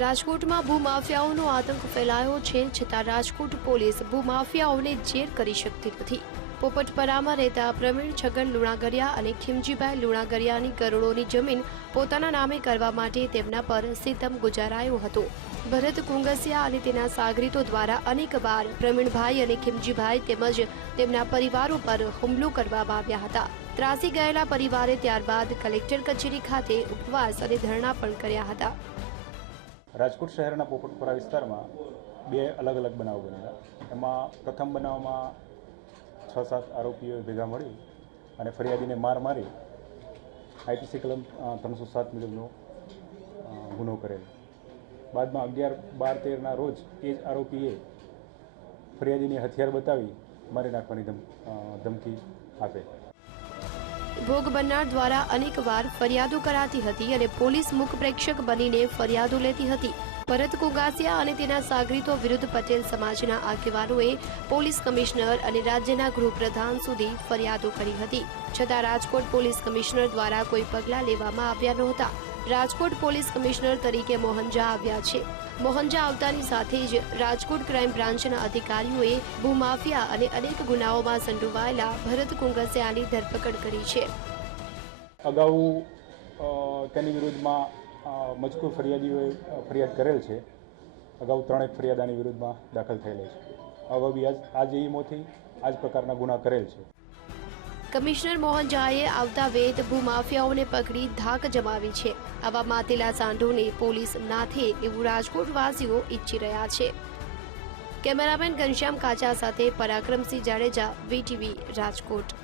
રાજકોટમાં ભૂમાફિયાઓનો આતંક ફેલાયો. છે છતાં રાજકોટ પોલીસ ભૂમાફિયાઓને જેર કરી શકતી નથી. પોપટપરામાં રહેતા પ્રવીણ છગન લુણાગરિયા અને ખીમજીભાઈ લુણાગરિયાની કરોડોની જમીન પોતાના નામે કરવા માટે તેમના પર સિતમ ગુજારાયો હતો. ભરત કુંગસિયા અને તેના સાગરીતો દ્વારા અનેકવાર પ્રવીણભાઈ અને ખીમજીભાઈ તેમજ તેમના પરિવારો પર હુમલો કરવામાં આવ્યા હતા. ત્રાસી ગયેલા પરિવારે ત્યારબાદ કલેક્ટર કચેરી ખાતે ઉપવાસ અને ધરણા પણ કર્યા હતા. રાજકોટ શહેરના પોપટપુરા વિસ્તારમાં બે અલગ અલગ બનાવો બનેલા એમાં પ્રથમ બનાવમાં છ સાત આરોપીઓએ ભેગા મળી અને ફરિયાદીને માર મારી આઈપીસી કલમ ત્રણસો સાત મુજબનો ગુનો કરેલ. બાદમાં અગિયાર બાર તેરના રોજ એ જ આરોપીએ ફરિયાદીને હથિયાર બતાવી મારી નાખવાની ધમ ધમકી આપે. ભોગ બનનાર દ્વારા અનેકવાર ફરિયાદો કરાતી હતી અને પોલીસ મુખ પ્રેક્ષક બનીને ફરિયાદો લેતી હતી. ભરત કુગાસિયા અને તેના સાગરીતો વિરુદ્ધ પટેલ સમાજના આગેવાનોએ પોલીસ કમિશનર અને રાજ્યના ગૃહપ્રધાન સુધી ફરિયાદો કરી હતી. છતાં રાજકોટ પોલીસ કમિશનર દ્વારા કોઈ પગલાં લેવામાં આવ્યા નહોતા. રાજકોટ પોલીસ કમિશનર તરીકે મોહનજા આવ્યા છે. મોહનજા આવતાની સાથે જ રાજકોટ ક્રાઇમ બ્રાન્ચના અધિકારીઓએ ભૂમાફિયા અને અનેક ગુનાઓમાં સંડોવાયેલા ભરત કુંગસિયાની ધરપકડ કરી છે. અગાઉ તેની વિરુદ્ધમાં મજકૂર ફરિયાદીઓએ ફરિયાદ કરેલ છે. અગાઉ ત્રણેક ફરિયાદ આની વિરુદ્ધમાં દાખલ થયેલી છે. અગાઉ બી આજ આ જ આ જ પ્રકારના ગુના કરેલ છે. કમિશનર મોહન ઝાએ આવતા વેદ ભૂમાફિયાઓને પકડી ધાક જમાવી છે. આવા માતેલા સાંઢોને પોલીસ નાથે એવું રાજકોટવાસીઓ ઈચ્છી રહ્યા છે. કેમેરામેન ઘનશ્યામ કાચા સાથે પરાક્રમસિંહ જાડેજા, વીટીવી રાજકોટ.